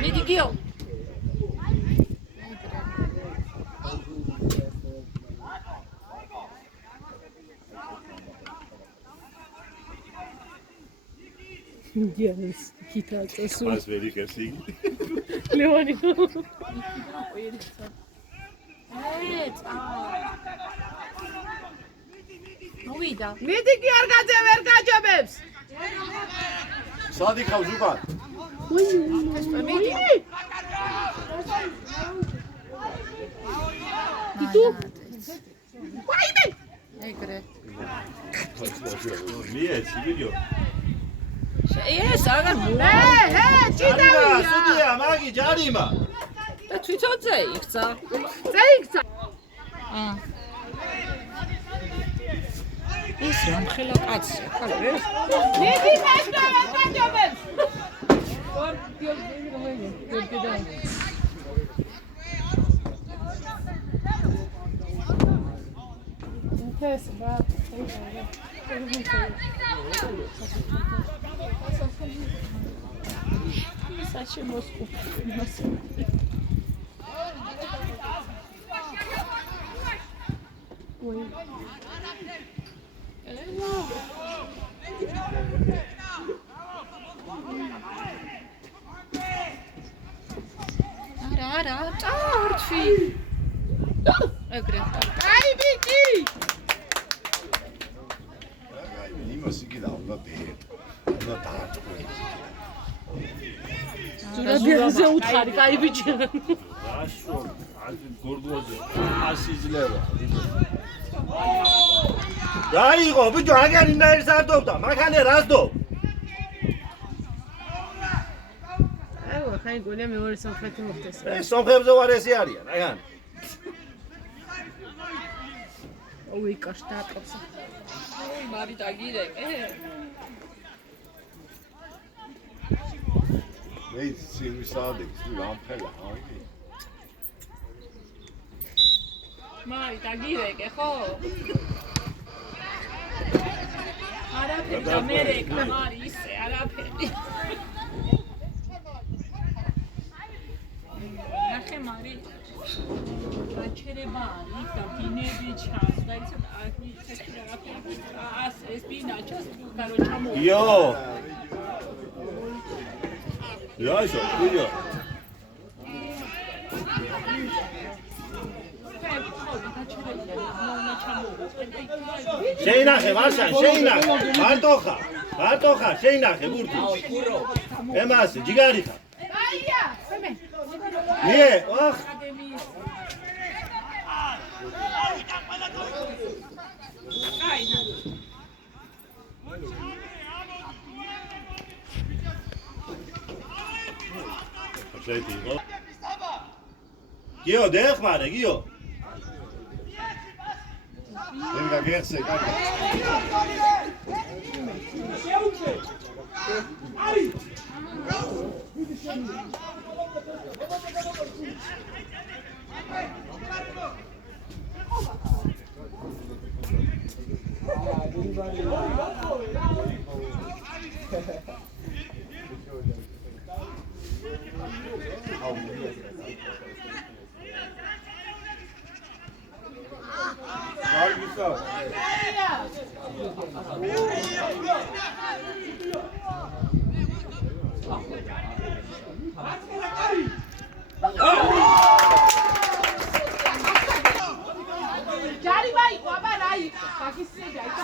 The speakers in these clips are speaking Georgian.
მიდი გიო. Yes, kitata su. მას ვერ იღებს იგი. Leoni. მოვიდა. მიდი კი არ გაჯობებს. სად იქავ ჟუბან? მიდი. თუ? ვაიმე. ეგრე. მიეცი ვიდეო. ეს აღარ ჭიდავია. სუდია, მაგი ჯარიმა. და თვითონ წეიქცა. წეიქცა. ის რამხელა კაცია, ხალე. მიდი მეშკა ვერ გაჯობებს. ეს ბა საჩე მოსკუ არა, წარჩი. ეგრე. აი ბიჭი. იმას იგი და უნდა დაარტყო. ზურაბზე უთხარი, კაი ბიჭი. რაშო, ასე გორდოზე. ასე ძლევა. დაიღო, ბიჭო, აგარი ნაერს არ დობდა, მაგანე რას დო? აუ, ხაი გოლია მეორე სამხრეთი მოხდეს. ეს სომხებზე ვარ ესე არიან, აგან. ოი, კაშტა აკაცო. მარი დაგირეკე. მე სიმისადი, რამფელა, აი. მარი დაგირეკე, ხო? არაფერი ამერიკა, მარი ისე არაფერი. ნახე მარი. გაჩერება არის და ბინები ჩანს და იცით აი ეს არაფერი. ეს ბინაჩას გარო ჩამო. იო. იაშო, ვიდეო. შეინახე ვარშან, შეინახე. მარტოხა, შეინახე ბურთი. ემასე, ჯიგარიხა. აია, მე. მie, ოხ. შეიძლება. გიო, დეხმარე, გიო. Δεν გაგეხსე, კაკა. შეუჩე. არი.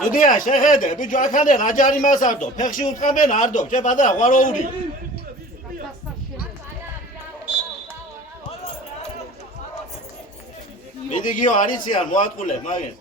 სუდია, შეხედე, ბიჭო, აქამდე რა ჯარიმას არ დო, ფეხში უთყამენ არ დო, შე პატარა ღვაროური. მიდი გიო, არიცი არ მოატყულე, მაგენ.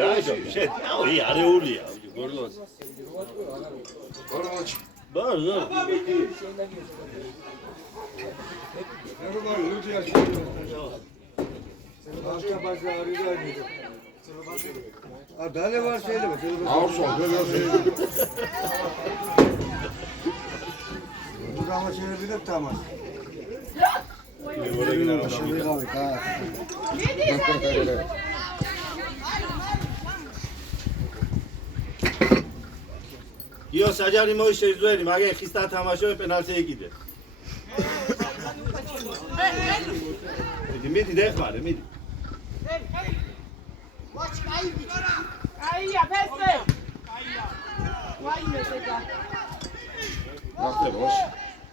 რა შე, აუ, არეულია, გორლოც. გორლოც. იო საჯარი მოიშეძლერი, მაგენ ხისტა თამაშობ პენალტი ეკიდე. მიდი დეხმარე, მიდი. აია, ფესვე. ვაიმე დედა. ნახტებოш.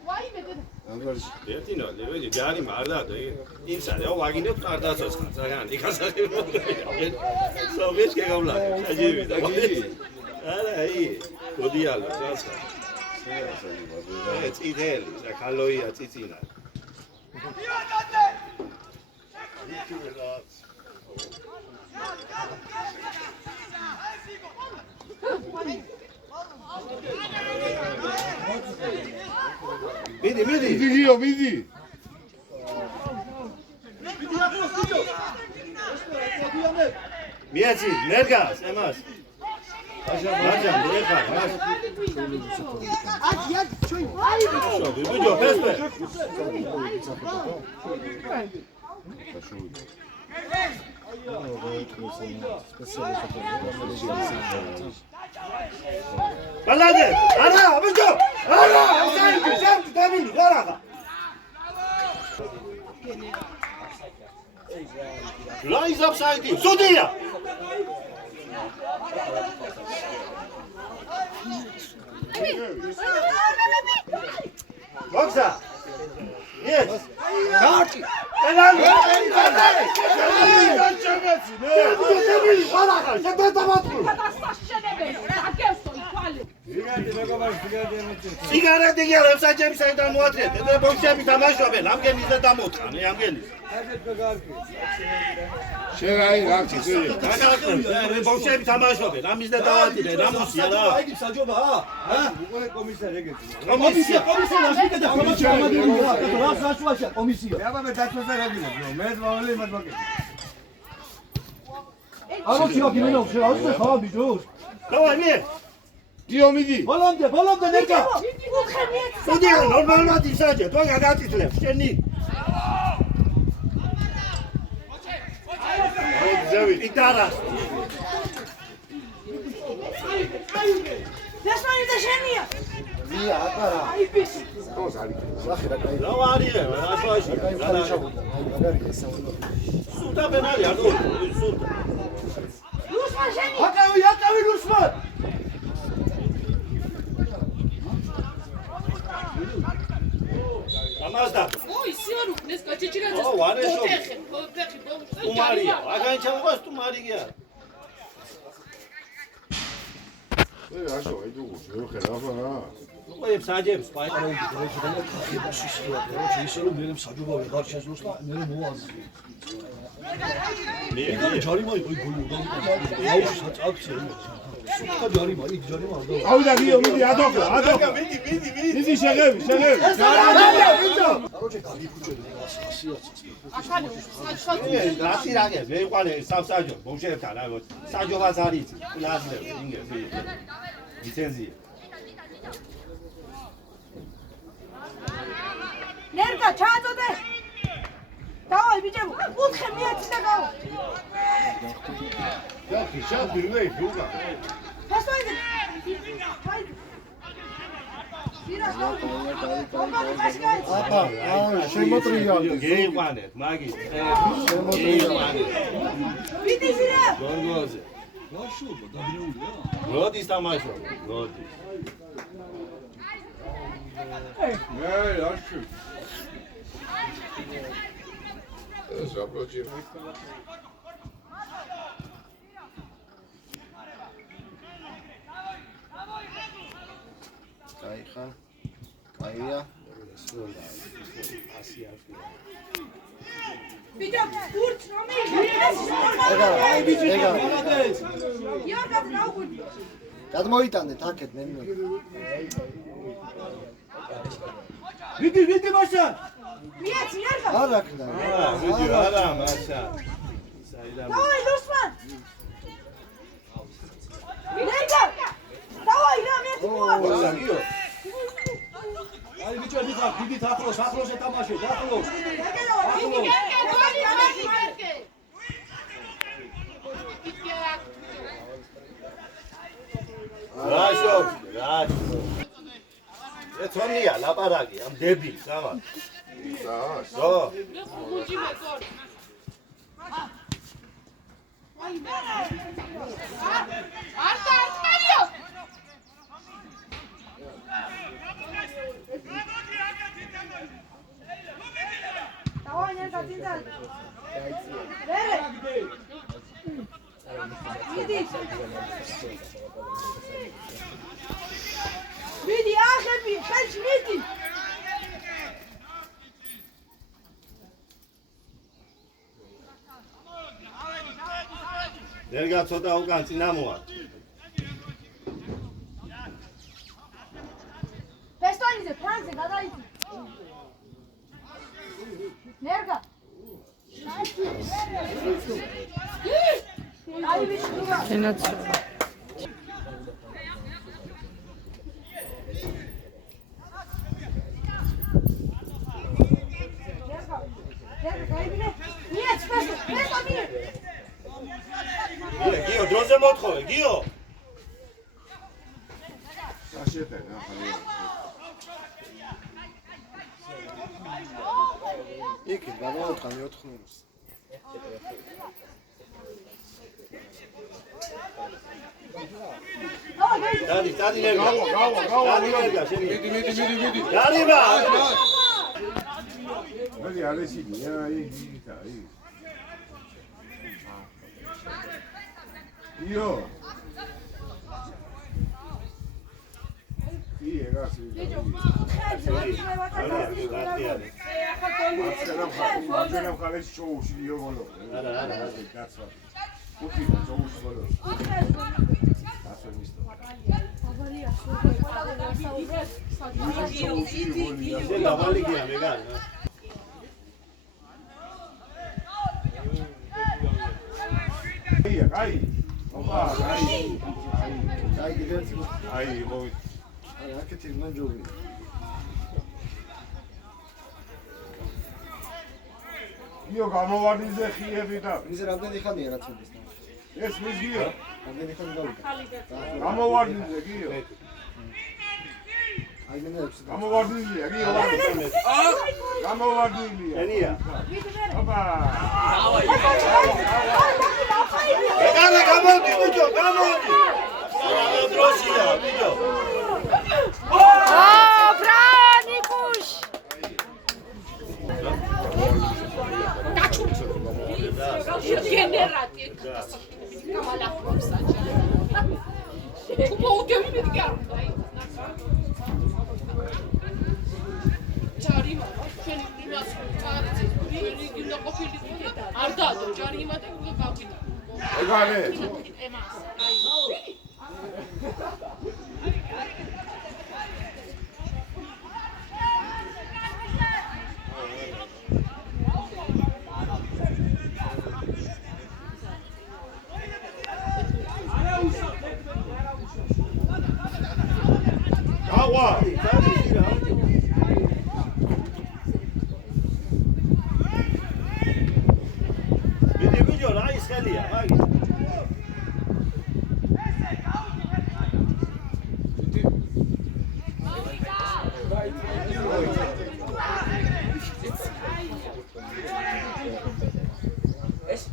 ვაიმე დედა. ანგარიში. ერთინო, ლევეჯი ჯარი მარდა, იმსა, რა ვაგინებ ყარდაცოს ხან, საგან, იქასახი. სოვიეს გეგავლა, აჯიბი და გიგი. არა, აი, გოდიალო, სასა. წითელი, და ქალოია წიცინა. მიდი. მიდი გიო, მიდი. მიეცი, ნერგას, ემას. რაჯა, დეხარ, მას. აჯი, ჩვენ. ვაიმე. ბიჭო, ფესვე. ბალადე, არა, ბიჭო, არა, საერთოდ საერთოდ დამილი, არა. ლაიზ აფსაიდი, სუდია. ბოქსა. Yes. Gati. Elal. სიგარეტი გიარებს საჭები საიდან მოატრიეთ და ბოქსები თამაშობენ ამგენის და დამოთხან ამგენის შენ აი რაკი ძილი გაგაკეთე ბოქსები თამაშობენ ამის და დავატირე რამოსია რა აიგი საჯობაა ა უყურე კომისია ეგეთი კომისია ლაშიკა და კომისია ამაგერია რა საშუაშია კომისია აბა მე დაწყოს და რაგინა მე მოვალი იმას ვაკეთე აროჩი რა გინენა უხე აუცე ხა ბიჭოს დავანი გიო მიდი ბოლომდე ნერგა სუდი ნორმალურად ისაჯე თუ გაგაწითლებ შენი ძევი იტარა დასმანი და შენია ვია ატარა აი ბიჭი ხოს არის სახე რა კაი რა ვარია რა სვაში მაგარი ჩაბუდა მაგარი ესაულა სუდა ბენალი არ გო სუდა ლუსმა შენია აკავი ლუსმა ამასდა ой სიორუ ეს კაჭიჭირა ო ვარეშო ფეხი ბოუს თუმარია აგან ჩამოყავს თუმარია ე აშო აი დუ შეხე რა ფანა ყოებს საჯებს პაი ისე რომ მე საჯობა ვეღარ შეძლოს და მე მოვაზრი მე ჯარიმა იყო გოლი აუში აკცია სულთა ჯარიმა იქ ჯარიმა არ დავა ავიდა გიო მიდი ადოკო მიდი მიდი შეგები აროჩე გაგიფუჭები რასი რაგე მე ყვალე სამსაჯო ბოშებთან რა საჯობას არის კლასლებ ინგე ლიცენზია ნერგა ჩააწოდე დავაი ბიჭებო უთხე მიეცი და გავა ჯახი შაფი რვე ფუგა ფასოიდე აბა შემოტრიალდი გეიყვანეთ მაგის გეიყვანეთ ვიდი ზირა გონგოზე ვაშობა დაბნეულია როდის თამაშობ როდის მე აშო ეს რა პროჯექტი კაი ხარ კაია ბიჭო ბურჩ რომელი აი ბიჭი იორგა დაუგული გადმოიტანეთ აქეთ მე ვიდი მასა. არა ხდა. ვიდეო არა მასა. საიდან. Давай, Лусман! Нерга! Давай, на место. გიო. აი ბიჭო დიდი ახლოს ეთამაშე, ახლოს. რაშო. ეცონია ლაპარაკი ამ დებილს ამა. ზას. ზო. Давай, Нерга, тинтал. Вere. Иди. Види, ахеби, хеш види. ნერგა ცოტა უკან წინა მოვა. Пестонიზე, ფრანზე, გადაიდი. Нерга. Дай вишкура. ენაცო. Нет, спасибо. გიო, დროზე მოთხოვე, გიო. საშეთე რა ხარ. იქ გამოვთქა 4-0-ს. დადი ნერგა. გავა. დადი ნერგა, შენი. მიდი. დადება. მოდი ალესინია, აი. იო. იღასი. მაგრამ ხალხი შოუში იო ბოლო. არა. კაცო. უკი შოუში ბოლო. კაცო მისто. შენ დავალიგია მეგან. აი. ოპა, აი. აი კიდეც აი, მოი. აი აქეთი მანჯობი. იო გამოვარდიზე ხიები და ის რამდენი ხანია რაც მოდის? ეს მის გიო. რამდენი ხანი გავიდა? გამოვარდიზე გიო. აი მე 6 გამოვარდიზია გიო. გამოვარდილია. ენია. ოპა. მეგანა გამოდი ბიჭო, გამოდი. არა დროშია ბიჭო. ბრანიკუშ! გენერატი გამალახობს აჭა. მოგები მიდგარდა აი. ჯარიმა, შენ იმას წარიც, რიგინდა ყოფილი არ დადო ჯარიმა და გავიდა. ეგარე. ემას, აი. გავა. ვიდი ბიჭო, რა ის ხელია, მაგ.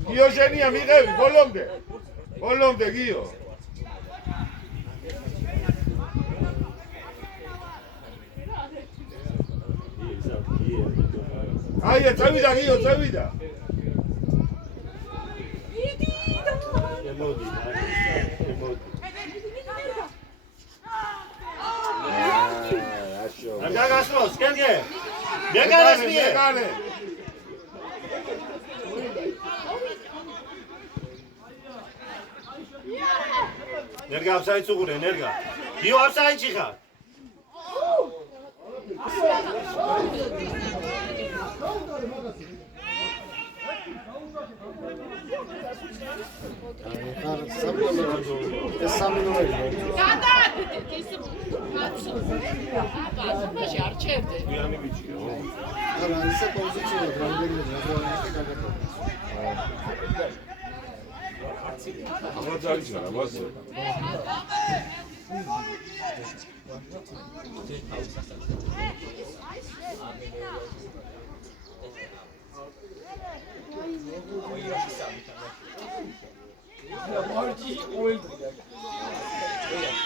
გიო ჟენია მიღები ბოლომდე გიო. აია წავიდა გიო წავიდა. ემოდი. აშო. არ გაგასწროს, კენგე. მეგარეს მიე. მეგარე. ნერგა აფსაიდს უყურე, ნერგა. გიო აფსაიდში ხარ. ეს სამი ნომერი. გადააკეთეთ ის კაცო. აბა, არ ჩერდე. გვიანი ბიჭია, ხო? არა, ისე პოზიციაა, რამდენიმე ზოგადად გაგაკეთე. ამა ძალიან არა, მას.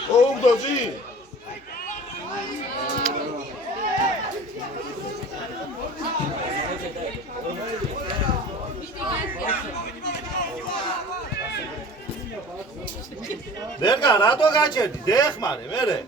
ო, დოჯი. ნერგა, რატო გაჩერდი? დეხმარე, მერე.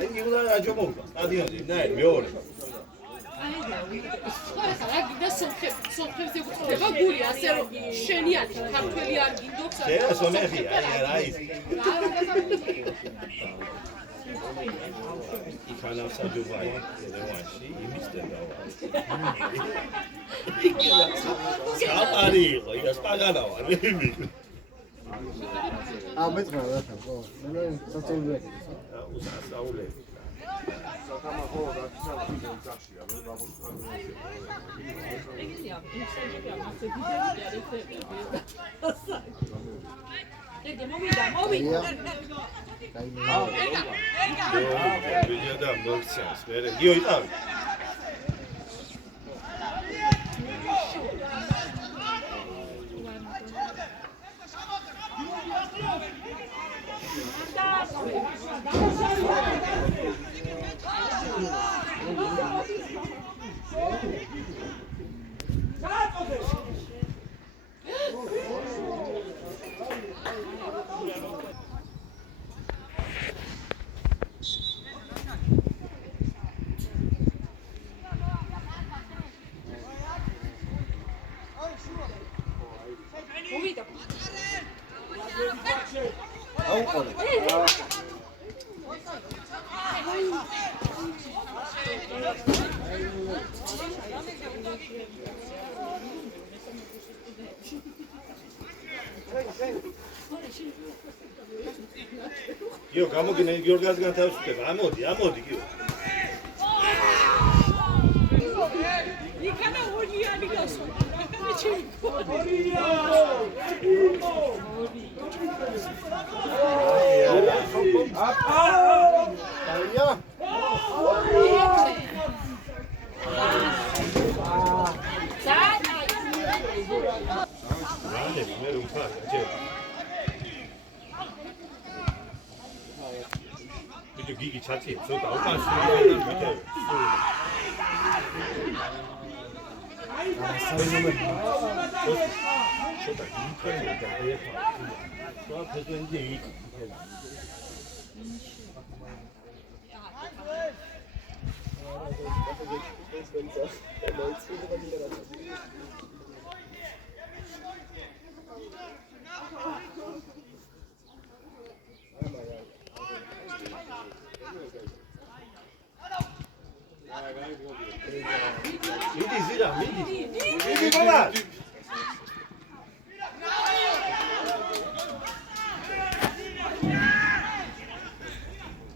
იგი უნდა აჯობობა. სტადიონი, ნაი, მეორე. სომხებზე გვწდება გული, ასე რომ შენიანი ქართველი არ გინდობს. შენ სომეხი, რა ის. იქანავს აჯობაა, რევანში, იმისდება. საპარი იყო, იდა სპაგანა ვარ, იმი. მეტრა რა თქმა ხო. მე სასწავლე. უსასწაულე. საკამაყო გაქცევა ძახშია, მე გამოსწრაფე. ვიდეო მოგცემს, მე გიო იტავი. Io გამოგინე გიორგასგან თავისუფლება. ამოდი, გიო. იქანა ორიანი გასვლა. გიგი ჩაცი, ცოტა უკან შევიდე და ვიდეო. ცოტა გიგი და ეხა. სხვა პრეზიდენტი იქ. მიდი ზირა, მიდი გოლა.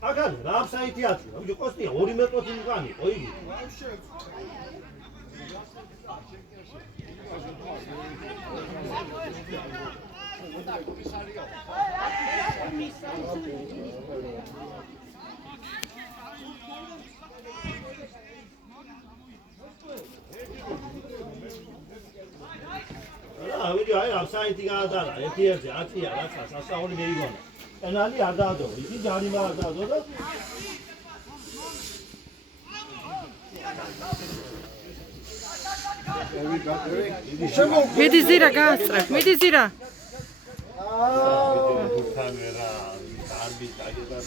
აგან რა საიტი აწვა? ვიჯო კოსტია 2 მეტროთი მგანი, ყოი. ვიდეო აი ამ საიტი გადაადა, ერთ-ერთი 10-ია რაცა სასწაული მეიგონა. კანალი არ დაადო, იგი ჯარიმა არ დაადო და მიდი ზირა გაასწრებ, მიდი ზირა. კამერა, ამბი დაგედა.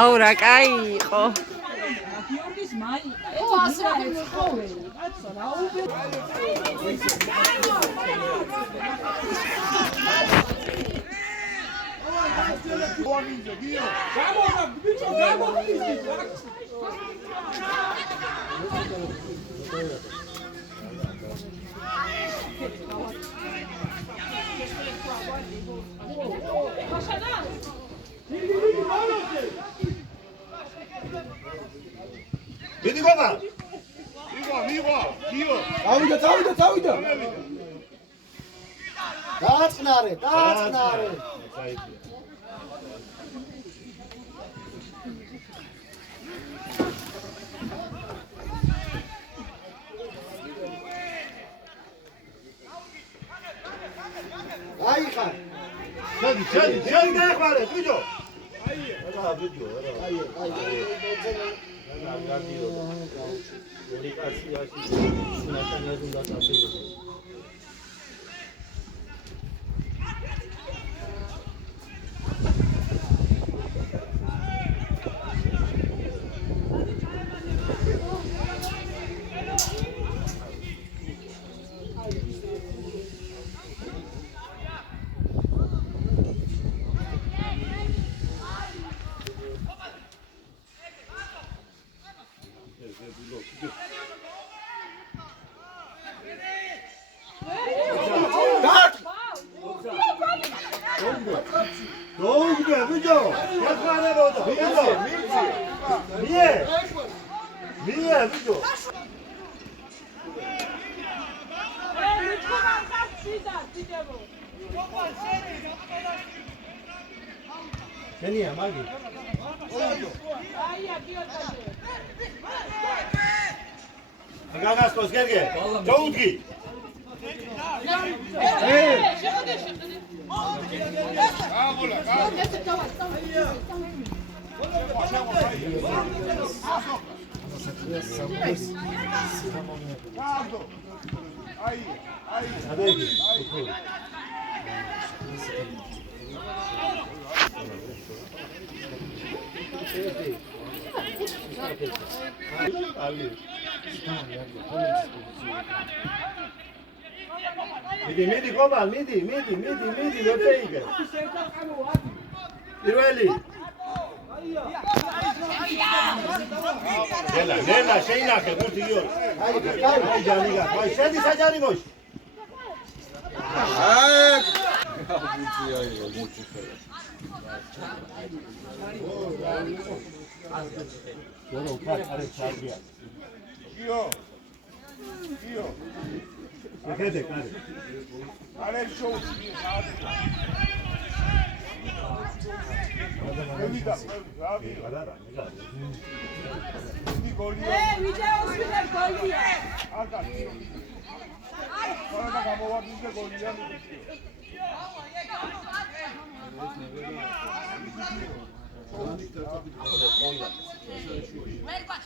აუ რა კაი იყო. გიორგის მაიკა. ო ასე რა მეთხოვე. კაცო რა უბე. გამოვა ბიჭო გამოვა. მიდი გომა მიღვა გიო წავიდა დააწყნარე აი ხარ ჩადი დაეხმარე ბიჭო Doğru bico. Yakmane oldu. Bico. Niye? Niye bico? Niye magi? Gagas gel. Çabuk git. Midi, Komal, midi, öteyge. İrveli. Nela, şeyin akı, kurtuluyor. Hayır, caniga. Hayır, sen de sacani boş. Hadi. Are show. Evita, Ver baş.